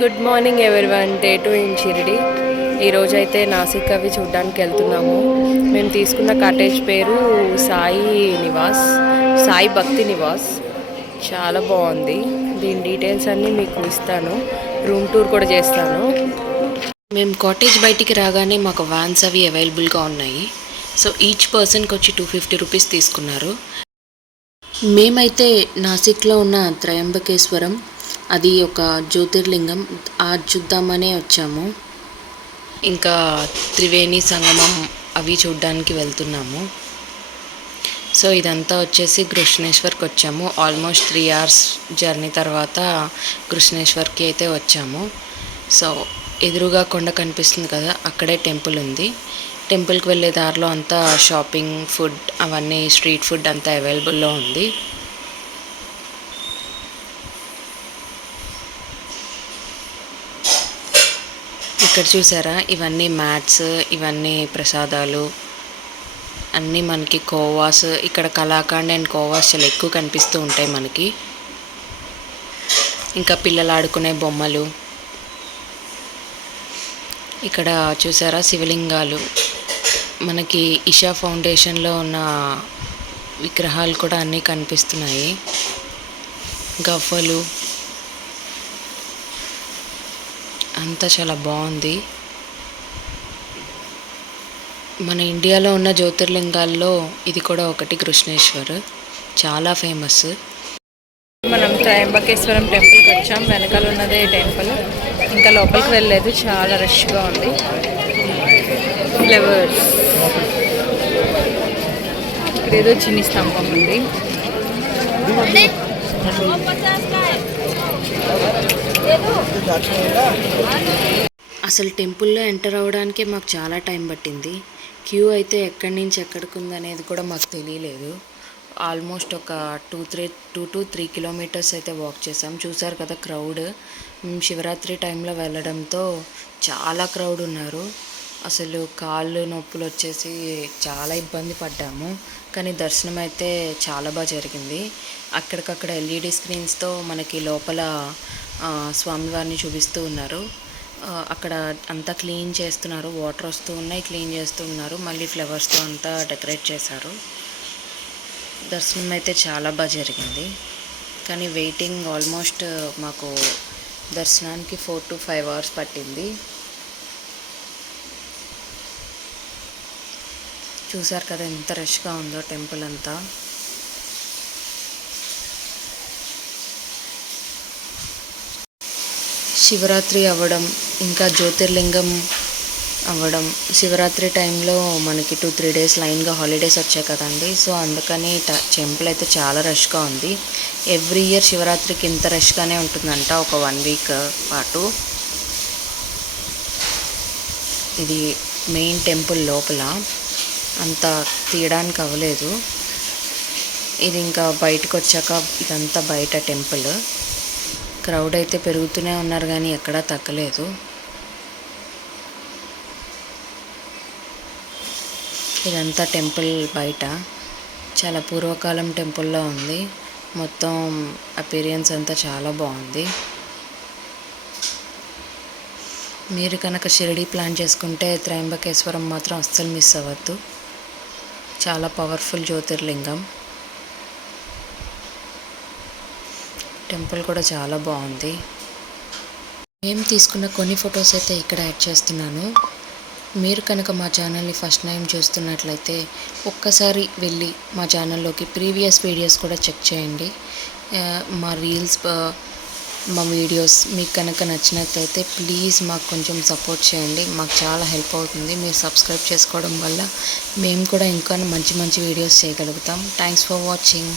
Good morning everyone. Day 2 in Shirdi. ఈరోజైతే నాసిక్ అవి చూడడానికి వెళ్తున్నాము. మేము తీసుకున్న కాటేజ్ పేరు సాయి భక్తి నివాస్. చాలా బాగుంది. దీని డీటెయిల్స్ అన్నీ మీకు ఇస్తాను. రూమ్ టూర్ కూడా చేస్తాను. మేము కాటేజ్ బయటికి రాగానే మాకు వ్యాన్స్ అవి అవైలబుల్గా ఉన్నాయి. సో ఈచ్ పర్సన్కి వచ్చి 250 రూపీస్ తీసుకున్నారు. మేమైతే నాసిక్లో ఉన్న త్రయంబకేశ్వరం, అది ఒక జ్యోతిర్లింగం, చూద్దామనే వచ్చాము. ఇంకా త్రివేణి సంగమం అవి చూడ్డానికి వెళ్తున్నాము. సో ఇదంతా వచ్చేసి కృష్ణేశ్వర్కి వచ్చాము. ఆల్మోస్ట్ 3 hours జర్నీ తర్వాత కృష్ణేశ్వర్కి అయితే వచ్చాము. సో ఎదురుగా కొండ కనిపిస్తుంది కదా, అక్కడే టెంపుల్ ఉంది. టెంపుల్కి వెళ్ళే దారిలో అంతా షాపింగ్, ఫుడ్ అవన్నీ స్ట్రీట్ ఫుడ్ అంతా అవైలబుల్లో ఉంది. ఇక్కడ చూసారా, ఇవన్నీ మ్యాట్స్, ఇవన్నీ ప్రసాదాలు, అన్నీ మనకి కోవాస్. ఇక్కడ కలాకండ్ అండ్ కోవాస్ చాలా ఎక్కువ కనిపిస్తూ ఉంటాయి మనకి. ఇంకా పిల్లలు ఆడుకునే బొమ్మలు. ఇక్కడ చూసారా శివలింగాలు. మనకి ఇషా ఫౌండేషన్లో ఉన్న విగ్రహాలు కూడా అన్నీ కనిపిస్తున్నాయి. గవ్వలు అంతా చాలా బాగుంది. మన ఇండియాలో ఉన్న జ్యోతిర్లింగాల్లో ఇది కూడా ఒకటి. కృష్ణేశ్వర్ చాలా ఫేమస్. మనం త్రయంబకేశ్వరం టెంపుల్కి వచ్చాం. వెనకాల ఉన్నదే టెంపుల్. ఇంకా లోపలికి వెళ్ళలేదు, చాలా రష్గా ఉంది. ఫ్లవర్స్. ఇక్కడ ఏదో చిన్ని స్తంభం ఉంది. అసలు టెంపుల్లో ఎంటర్ అవ్వడానికే మాకు చాలా టైం పట్టింది. క్యూ అయితే ఎక్కడి నుంచి ఎక్కడికి ఉందనేది కూడా మాకు తెలియలేదు. ఆల్మోస్ట్ ఒక 2 to 3 kilometers అయితే వాక్ చేసాం. చూసారు కదా క్రౌడ్. శివరాత్రి టైంలో వెళ్ళడంతో చాలా క్రౌడ్ ఉన్నారు. అసలు కాళ్ళు నొప్పులు వచ్చేసి చాలా ఇబ్బంది పడ్డాము. కానీ దర్శనం అయితే చాలా బాగా జరిగింది. అక్కడికక్కడ ఎల్ఈడి స్క్రీన్స్తో మనకి లోపల స్వామివారిని చూపిస్తూ ఉన్నారు. అక్కడ అంతా క్లీన్ చేస్తున్నారు. వాటర్ వస్తూ ఉన్నాయి, క్లీన్ చేస్తూ ఉన్నారు. మళ్ళీ ఫ్లవర్స్తో అంతా డెకరేట్ చేశారు. దర్శనం అయితే చాలా బాగా జరిగింది. కానీ వెయిటింగ్ ఆల్మోస్ట్ మాకు దర్శనానికి 4 to 5 hours పట్టింది. చూసారు కదా ఎంత రష్గా ఉందో టెంపుల్ అంతా. శివరాత్రి అవ్వడం, ఇంకా జ్యోతిర్లింగం అవ్వడం. శివరాత్రి టైంలో మనకి 2-3 days లైన్గా హాలిడేస్ వచ్చాయి కదండి. సో అందుకని టెంపుల్ అయితే చాలా రష్గా ఉంది. ఎవ్రీ ఇయర్ శివరాత్రికి ఇంత రష్గానే ఉంటుందంట, ఒక 1 week పాటు. ఇది మెయిన్ టెంపుల్ లోపల. అంత తీయడానికి అవ్వలేదు. ఇది ఇంకా బయటకు వచ్చాక ఇదంతా బయట టెంపుల్. క్రౌడ్ అయితే పెరుగుతూనే ఉన్నారు కానీ ఎక్కడా తగ్గలేదు. ఇదంతా టెంపుల్ బయట. చాలా పూర్వకాలం టెంపుల్లో ఉంది. మొత్తం అపీరియన్స్ అంతా చాలా బాగుంది. మీరు కనుక షిరిడి ప్లాన్ చేసుకుంటే త్రయంబకేశ్వరం మాత్రం అస్సలు మిస్ అవ్వద్దు. చాలా పవర్ఫుల్ జ్యోతిర్లింగం. టెంపుల్ కూడా చాలా బాగుంది. మేము తీసుకున్న కొన్ని ఫొటోస్ అయితే ఇక్కడ యాడ్ చేస్తున్నాను. మీరు కనుక మా ఛానల్ని ఫస్ట్ టైం చూస్తున్నట్లయితే ఒక్కసారి వెళ్ళి మా ఛానల్లోకి ప్రీవియస్ వీడియోస్ కూడా చెక్ చేయండి. మా రీల్స్, మా వీడియోస్ మీకు కనుక నచ్చినట్లయితే ప్లీజ్ మాకు కొంచెం సపోర్ట్ చేయండి. మాకు చాలా హెల్ప్ అవుతుంది. మీరు సబ్స్క్రైబ్ చేసుకోవడం వల్ల మేము కూడా ఇంకా మంచి మంచి వీడియోస్ చేయగలుగుతాం. Thanks for watching.